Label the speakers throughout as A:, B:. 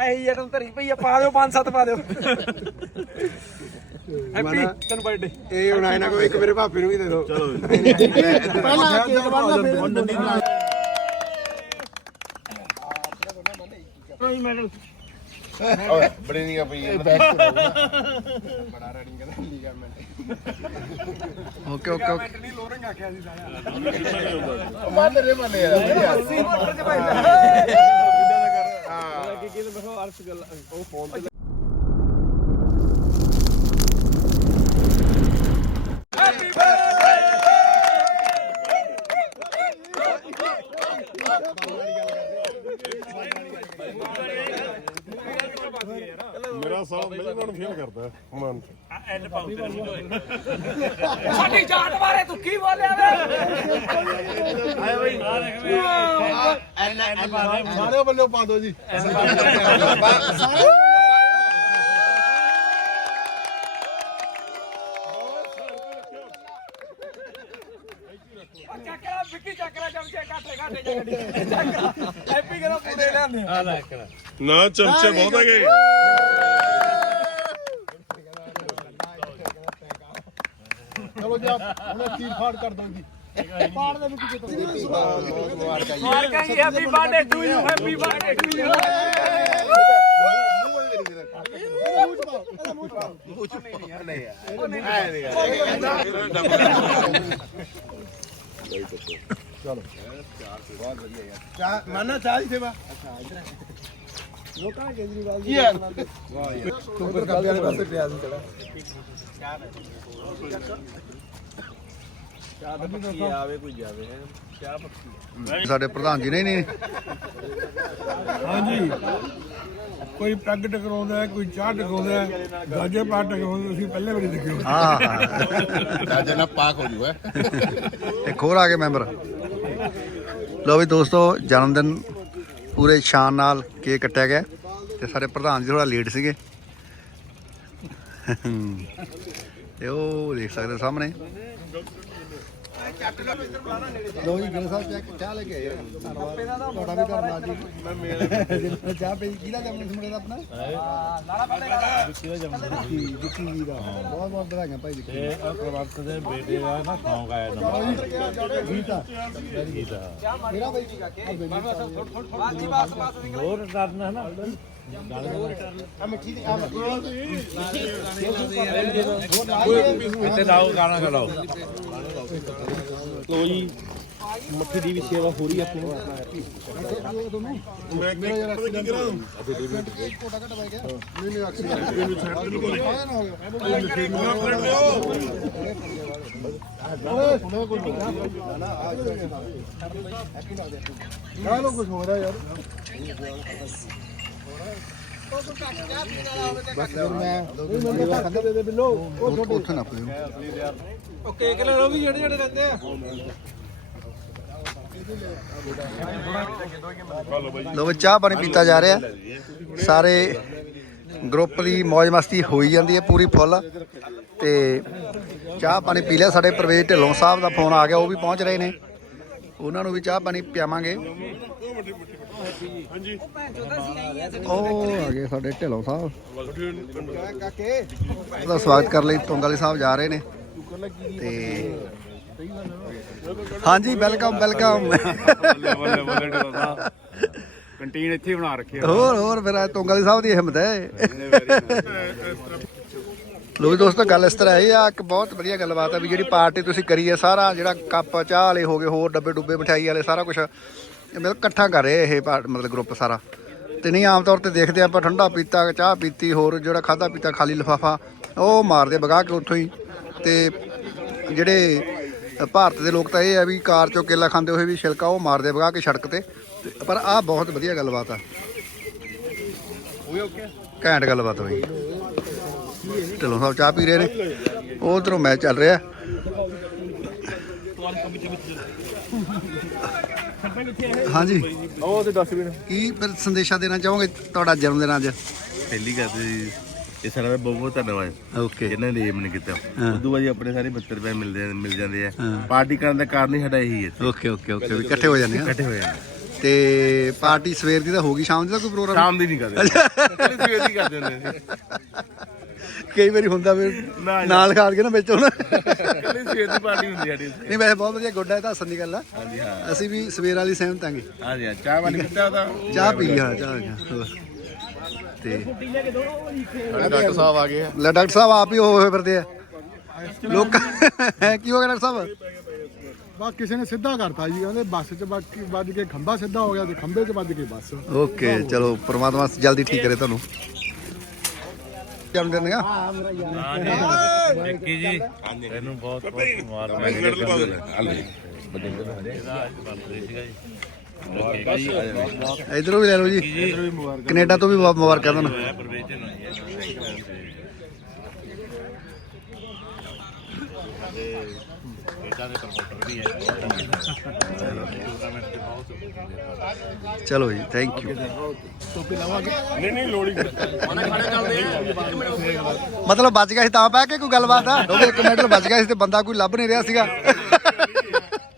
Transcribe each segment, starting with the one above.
A: ਐ ਯਾਰ ਧਰੀ ਪਈ ਆ ਪਾ ਦਿਓ ਪੰਜ ਸੱਤ ਪਾ ਦਿਓ। ਹੈਪੀ ਤੈਨੂੰ ਬਰਥਡੇ
B: ਇਹ ਹੁਣ ਆਇਨਾ ਕੋਈ ਇੱਕ ਮੇਰੇ ਭਾਪੇ ਨੂੰ ਵੀ ਦੇ ਦਿਓ।
C: ਪਹਿਲਾਂ ਕੇਕ ਵੱਢਣਾ ਫਿਰ
B: ਬੜੀ ਨਹੀਂ ਪਈ
D: ਓਕੇ ਓਕੇ ਓਕੇ।
A: ਨਹੀਂ ਲੋਰਿੰਗ ਆਖਿਆ ਸੀ ਸਾਰਾ
B: ਮੰਨ ਰੇ ਮੰਨ ਯਾਰ
A: ਸੀ ਮੋਟਰ ਚ ਭਾਈ
B: ਮੇਰਾ ਸਾਹ ਮੈਨੂੰ ਨੂੰ ਫੇਲ ਕਰਦਾ ਮਨ
A: ਸਾਡੀ ਜਾਨ ਬਾਰੇ ਤੂੰ ਕੀ ਬੋਲਿਆ ਵੇ?
B: ਸਾਰੇ ਵੱਲੋਂ ਪਾ ਦਿਓ ਜੀ।
A: ਚੱਕਰਾ ਵਿੱਕੀ ਚੱਕਰਾ ਚਮਚੇ ਘਾਟੇ ਘਾਟੇ ਜਾ ਗੱਡੀ। ਚੱਕਰਾ। ਹੈਪੀ ਕਰਾ ਪੂਰੇ ਲਿਆਂਦੇ ਆ।
B: ਨਾ ਚਮਚੇ ਬਹੁਤ ਹੈਗੇ।
C: ਜੀ ਉਹਨੇ ਚੀਰ ਫਾੜ ਕਰ ਦੋ ਜੀ ਪਾੜ ਦੇ ਵਿੱਚ ਕਿਤੇ
A: ਮਾਰ ਕਾਂਗੀ happy birthday to you happy birthday to you
B: ਮਾਨਾ ਚਾਹ ਹੀ? ਸੇਵਾ ਤੂੰ ਪਰ ਕਾਬੇ ਵਾਲੇ ਪਾਸੇ ਪਿਆ ਸੀ ਕਿਹੜਾ
D: ਸਾਡੇ ਪ੍ਰਧਾਨ ਜੀ ਨੇ ਨਹੀਂ।
E: ਹਾਂਜੀ। ਕੋਈ ਪੈਗ ਟਕਰਾਉਂਦਾ ਹੈ, ਕੋਈ ਚਾਹ ਟਕਰਾਉਂਦਾ ਹੈ, ਗਾਜਰ ਪਾ ਟਕਰਾਉਂਦਾ ਤੁਸੀਂ ਪਹਿਲੇ ਵਾਰੀ ਦੇਖਿਓ।
D: ਹਾਂ। ਹਾਂ
B: ਰਾਜਾ ਨਾ ਪਾਕ ਹੋ ਜੂਗਾ।
D: ਇੱਕ ਹੋਰ ਆ ਗਏ ਮੈਂਬਰ। ਲੋ ਵੀ ਦੋਸਤੋ ਜਨਮ ਦਿਨ ਪੂਰੇ ਸ਼ਾਨ ਨਾਲ ਕੇਕ ਕੱਟਿਆ ਗਿਆ ਤੇ ਸਾਡੇ ਪ੍ਰਧਾਨ ਜੀ ਥੋੜਾ ਲੇਟ ਸੀਗੇ। ਤੇ ਉਹ ਦੇਖ ਸਕਦੇ ਹੋ ਸਾਹਮਣੇ।
C: ਲੋ ਜੀ ਗਿਲ ਸਾਹਿਬ ਚੈੱਕ ਚਾਹ ਲੈ ਕੇ ਆਏ ਧੰਨਵਾਦ ਤੁਹਾਡਾ ਵੀ ਧੰਨਵਾਦ ਜੀ। ਮੈਂ ਮੇਲ ਚਾਹ ਪਈ ਕਿਹਦਾ ਜਨਮ ਦਿਨ ਦਾ ਆਪਣਾ?
A: ਲਾ
C: ਵਿੱਕੀ ਜੀ ਦਾ ਬਹੁਤ ਬਹੁਤ ਵਧਾਈਆਂ ਭਾਈ ਵਿੱਕੀ
F: ਇਹ ਪ੍ਰਵਰਤ ਦੇ ਬੇਟੇ ਦਾ ਨਾ ਸ਼ੌਂਕ ਆਇਆ ਨੰਬਰ
C: ਗੀਤਾ ਮੇਰਾ ਭਾਈ
A: ਬਾਸ ਬਾਸ
F: ਹੋਰ ਕਰਨਾ ਨਾ।
C: ਆ ਆ
F: ਇੱਥੇ ਲਾਓ ਗਾਣਾ ਗਾਓ। ਲੋ ਜੀ ਮੱਠੀ ਦੀ ਵੀ ਸੇਵਾ ਹੋ ਰਹੀ ਆਪਣੀ
B: ਮੈਂ ਮੇਰਾ ਯਾਰ ਕੀ ਕਰਾਂ।
C: ਕੋਟਾ ਘਟ ਗਿਆ ਨਹੀਂ ਨਹੀਂ ਅਕਸਰ ਆਇਆ ਨਾ ਹੋ ਗਿਆ ਓਏ ਸੁਣੋ ਕੋਈ ਨਾ ਨਾ ਆ ਲੋ ਕੁਝ ਹੋ ਰਿਹਾ ਯਾਰ। ਬਸ ਫਿਰ ਮੈਂ ਮੈਨੂੰ ਤਾਂ ਖੰਡ ਦੇ ਦੇ ਬਿੱਲੋ। ਉਹ ਛੋਟੇ
D: ਉੱਥੇ ਨਾ ਪਈਓ
A: ਉਹ ਕੇਕ ਲੈ ਲਓ ਵੀ ਜਿਹੜੇ ਜਿਹੜੇ ਰਹਿੰਦੇ ਆ।
D: ਲੋ ਵੀ ਚਾਹ ਪਾਣੀ ਪੀਤਾ ਜਾ ਰਿਹਾ। ਸਾਰੇ ਗਰੁੱਪ ਦੀ ਮौज ਮਸਤੀ ਹੋਈ ਜਾਂਦੀ ਹੈ ਪੂਰੀ ਫੁੱਲ। ਤੇ ਚਾਹ ਪਾਣੀ ਪੀ ਲਿਆ ਸਾਡੇ ਪ੍ਰਵੇਸ਼ ਢਿੱਲੋਂ ਸਾਹਿਬ ਦਾ ਫੋਨ ਆ ਗਿਆ ਉਹ ਵੀ ਪਹੁੰਚ ਰਹੇ ਨੇ। ਉਹਨਾਂ ਨੂੰ ਵੀ ਚਾਹ ਪਾਣੀ ਪਿਆਵਾਂਗੇ। ਉਹ ਆ ਗਏ ਸਾਡੇ ਢਿੱਲੋਂ ਸਾਹਿਬ।
C: ਕਾਕੇ।
D: ਉਹਦਾ ਸਵਾਗਤ ਕਰਨ ਲਈ ਤੁੰਗ ਵਾਲੇ ਸਾਹਿਬ ਜਾ ਰਹੇ ਨੇ। ਤੇ ਹਾਂਜੀ ਵੈਲਕਮ ਵੈਲਕਮ
F: ਕੰਟੀਨ ਇੱਥੇ ਬਣਾ ਰੱਖੀ
D: ਹੋਰ ਹੋਰ ਫਿਰ ਵਾਲੇ ਸਾਹਿਬ ਦੀ ਹਿੰਮਤ ਹੈ। ਲੋ ਵੀ ਦੋਸਤੋ, ਗੱਲ ਇਸ ਤਰ੍ਹਾਂ ਇਹ ਆ ਇੱਕ ਬਹੁਤ ਵਧੀਆ ਗੱਲਬਾਤ ਆ ਵੀ ਜਿਹੜੀ ਪਾਰਟੀ ਤੁਸੀਂ ਕਰੀ ਹੈ, ਸਾਰਾ ਜਿਹੜਾ ਕੱਪ, ਚਾਹ ਵਾਲੇ ਹੋ ਗਏ, ਹੋਰ ਡੱਬੇ ਡੁੱਬੇ, ਮਠਿਆਈ ਵਾਲੇ, ਸਾਰਾ ਕੁਝ ਮਤਲਬ ਇਕੱਠਾ ਕਰ ਰਹੇ ਇਹ ਪਾਰਟ- ਮਤਲਬ ਗਰੁੱਪ ਸਾਰਾ। ਤੇ ਨਹੀਂ, ਆਮ ਤੌਰ ਤੇ ਦੇਖਦੇ ਆਪਾਂ ਠੰਡਾ ਪੀਤਾ, ਚਾਹ ਪੀਤੀ, ਹੋਰ ਜਿਹੜਾ ਖਾਦਾ ਪੀਤਾ, ਖਾਲੀ ਲਿਫਾਫਾ, ਉਹ ਮਾਰਦੇ ਵਗਾ ਕੇ ਉੱਥੋਂ ਹੀ। ਤੇ ਜਿਹੜੇ ਭਾਰਤ ਦੇ ਲੋਕ ਤਾਂ ਇਹ ਆ ਵੀ ਕਾਰ ਚੋਂ ਕੇਲਾ ਖਾਂਦੇ ਹੋਏ ਵੀ ਛਿਲਕਾ, ਉਹ ਮਾਰਦੇ ਵਗਾ ਕੇ ਸੜਕ ਤੇ ਤੇ। ਪਰ ਆਹ ਬਹੁਤ ਵਧੀਆ ਗੱਲਬਾਤ ਆ। ਘੈਂਟ ਗੱਲਬਾਤ ਹੋਈ। ਢਿੱਲੋਂ ਸਾਹਿਬ ਚਾਹ ਪੀ ਰਹੇ ਨੇ। ਉਧਰੋਂ ਮੈਚ ਚੱਲ ਰਿਹਾ। ਹਾਂਜੀ।
B: ਉਹ ਤੇ ਡਸਟਬਿਨ
D: ਕੀ ਫਿਰ ਸੰਦੇਸ਼ਾ ਦੇਣਾ ਚਾਹੋਗੇ ਤੁਹਾਡਾ ਜਨਮ ਦਿਨ ਅੱਜ?
G: ਪਹਿਲੀ ਗੱਲ ਤੇ ਇਹ ਸਾਰਾ ਦਾ ਬਹੁਤ ਬਹੁਤ ਧੰਨਵਾਦ।
D: ਓਕੇ
G: ਜਿਨ੍ਹਾਂ ਨੇ ਮੈਨੂੰ ਕੀਤਾ। ਉਦੋਂ ਬਾਅਦ ਆਪਣੇ ਸਾਰੇ ਮਿੱਤਰ ਰੁਪਏ ਮਿਲਦੇ ਮਿਲ ਜਾਂਦੇ ਆ। ਪਾਰਟੀ ਕਰਨ ਦਾ ਕਾਰਨ ਹੀ ਸਾਡਾ ਇਹੀ ਹੈ।
D: ਓਕੇ ਓਕੇ ਓਕੇ ਵੀ ਇਕੱਠੇ ਹੋ ਜਾਂਦੇ ਆ।
G: ਇਕੱਠੇ ਹੋ ਜਾਂਦੇ
D: ਤੇ ਪਾਰਟੀ ਸਵੇਰ ਦੀ ਤਾਂ ਹੋ ਗਈ ਸ਼ਾਮ ਦੀ ਤਾਂ ਕੋਈ ਪ੍ਰੋਗਰਾਮ?
G: ਸ਼ਾਮ ਦੀ ਨਹੀਂ ਕਰਦੇ। ਸਵੇਰ ਦੀ ਕਰਦੇ ਹੁੰਦੇ ਸੀ
D: ਕਈ ਵਾਰੀ ਹੁੰਦਾ ਵੀ
G: ਨਾ,
D: ਨਾਲ ਖਾ ਕੇ ਨਾ ਵਿੱਚ ਹੁਣ।
G: ਕੱਲੇ ਸਵੇਰ ਦੀ ਪਾਰਟੀ ਹੁੰਦੀ ਸਾਡੀ ਉੱਥੇ।
D: ਨਹੀਂ ਵੈਸੇ ਬਹੁਤ ਵਧੀਆ ਗੁੱਡ ਹੈ ਤਾਂ ਹੱਸਣ ਦੀ ਗੱਲ ਆ।
G: ਹਾਂਜੀ ਹਾਂ।
D: ਅਸੀਂ ਵੀ ਸਵੇਰ ਵਾਲੀ ਸਹਿਮਤ ਆਂਗੇ
G: ਹਾਂਜੀ ਹਾਂ ਚਾਹ ਵਾਲੀ ਪੀਤਾ ਤਾਂ।
D: ਚਾਹ ਪੀ ਲਈ ਹਾਂ ਚਾਹ ਹਾਂ, ਹੋਰ। ਤੇ
B: ਡਾਕਟਰ ਸਾਹਿਬ ਆ ਗਏ ਆ।
D: ਲੈ ਡਾਕਟਰ ਸਾਹਿਬ ਆਪ ਹੀ ਹੋਏ ਫਿਰਦੇ ਆ। ਲੋਕ ਕੀ ਹੋ ਗਿਆ ਡਾਕਟਰ ਸਾਹਿਬ?
E: ਬਸ ਕਿਸੇ ਨੇ ਸਿੱਧਾ ਕਰਤਾ ਜੀ ਕਹਿੰਦੇ ਬੱਸ 'ਚ ਬਾਕੀ ਵੱਜ ਕੇ ਖੰਭਾ ਸਿੱਧਾ ਹੋ ਗਿਆ ਤੇ ਖੰਭੇ 'ਚ ਵੱਜ ਕੇ ਬੱਸ।
D: ਓਕੇ ਚਲੋ ਪ੍ਰਮਾਤਮਾ ਜਲਦੀ ਠੀਕ ਕਰੇ ਤੁਹਾਨੂੰ। ਜਨਮ ਦਿਨ ਦਾ
F: ਵਿੱਕੀ ਜੀ ਇਹਨੂੰ ਬਹੁਤ ਬਹੁਤ ਮੁਬਾਰਕਾਂ
D: ਇਧਰੋਂ ਵੀ ਲੈ ਲਓ ਜੀ। ਕੈਨੇਡਾ ਤੋਂ ਵੀ ਬਹੁਤ ਮੁਬਾਰਕਾਂ ਤੁਹਾਨੂੰ। ਚਲੋ ਜੀ ਥੈਂਕ ਯੂ
B: ਨਹੀਂ ਨਹੀਂ ਲੋੜੀ
D: ਮਤਲਬ ਬਚ ਗਿਆ ਸੀ ਤਾਂ ਪੈ ਕੇ ਕੋਈ ਗੱਲਬਾਤ ਆ? ਉਹਦੇ ਇੱਕ ਮੈਡਲ ਬਚ ਗਿਆ ਸੀ ਤੇ ਬੰਦਾ ਕੋਈ ਲੱਭ ਨਹੀਂ ਰਿਹਾ ਸੀਗਾ।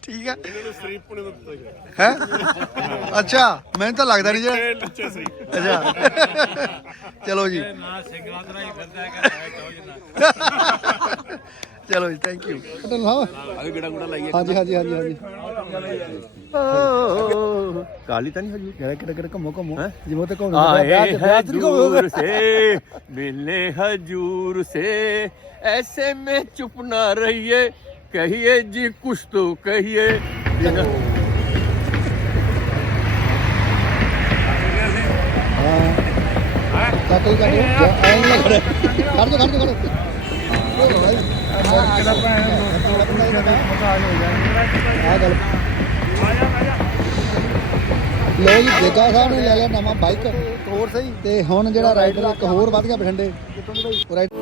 D: ਠੀਕ ਹੈ
B: ਸਰੀਪ ਪੁਣੇ ਦਾ ਪਤਾ ਗਿਆ
D: ਹੈ? ਅੱਛਾ ਮੈਨੂੰ ਤਾਂ ਲੱਗਦਾ ਨਹੀਂ ਜੇ।
B: ਇਹ ਲੱਚੇ ਸਹੀ
D: ਅੱਛਾ। ਚਲੋ ਜੀ।
F: ਨਾ ਹੀ ਹੈਗਾ
D: ਚਲੋ ਜੀ ਥੈਂਕ ਯੂ ਪਟਲ ਸਾਹਿਬ ਅਗੇ ਗੜਾ ਗੁੜਾ ਲਾਈਏ। ਹਾਂਜੀ ਹਾਂਜੀ ਹਾਂਜੀ ਹਾਂਜੀ। ਕਾਲੀ ਤਾਂ ਨਹੀਂ ਹਜੂ ਕਿਹੜਾ ਕਿਹੜਾ ਕਿਹੜਾ ਘਮੋ ਘਮੋ। ਜਿਵੇਂ ਤੇ ਘਮੋ।
H: ਆਏ ਹਜੂਰ ਸੇ ਮਿਲੇ ਹਜੂਰ ਸੇ। ਐਸੇ ਮੈਂ ਚੁਪ ਨਾ ਰਹੀਏ ਕਹੀਏ ਜੀ ਕੁਛ ਤੋ ਕਹੀਏ। ਹਾਂ।
D: ਕੱਟ ਕੱਟ ਐਂ ਨਾ ਕਰ ਖੜ ਜਾ ਖੜ ਜਾ। ਆ ਗੱਲ। ਲੋ ਜੀ ਜੇਗਾ ਸਾਹਿਬ ਨੇ ਲੈ ਲਿਆ ਨਵਾਂ ਬਾਈਕ ਹੋਰ ਸਹੀ। ਤੇ ਹੁਣ ਜਿਹੜਾ ਰਾਈਡਰ ਇੱਕ ਹੋਰ ਵੱਧ ਗਿਆ ਬਠਿੰਡੇ। ਰਾਈਡਰ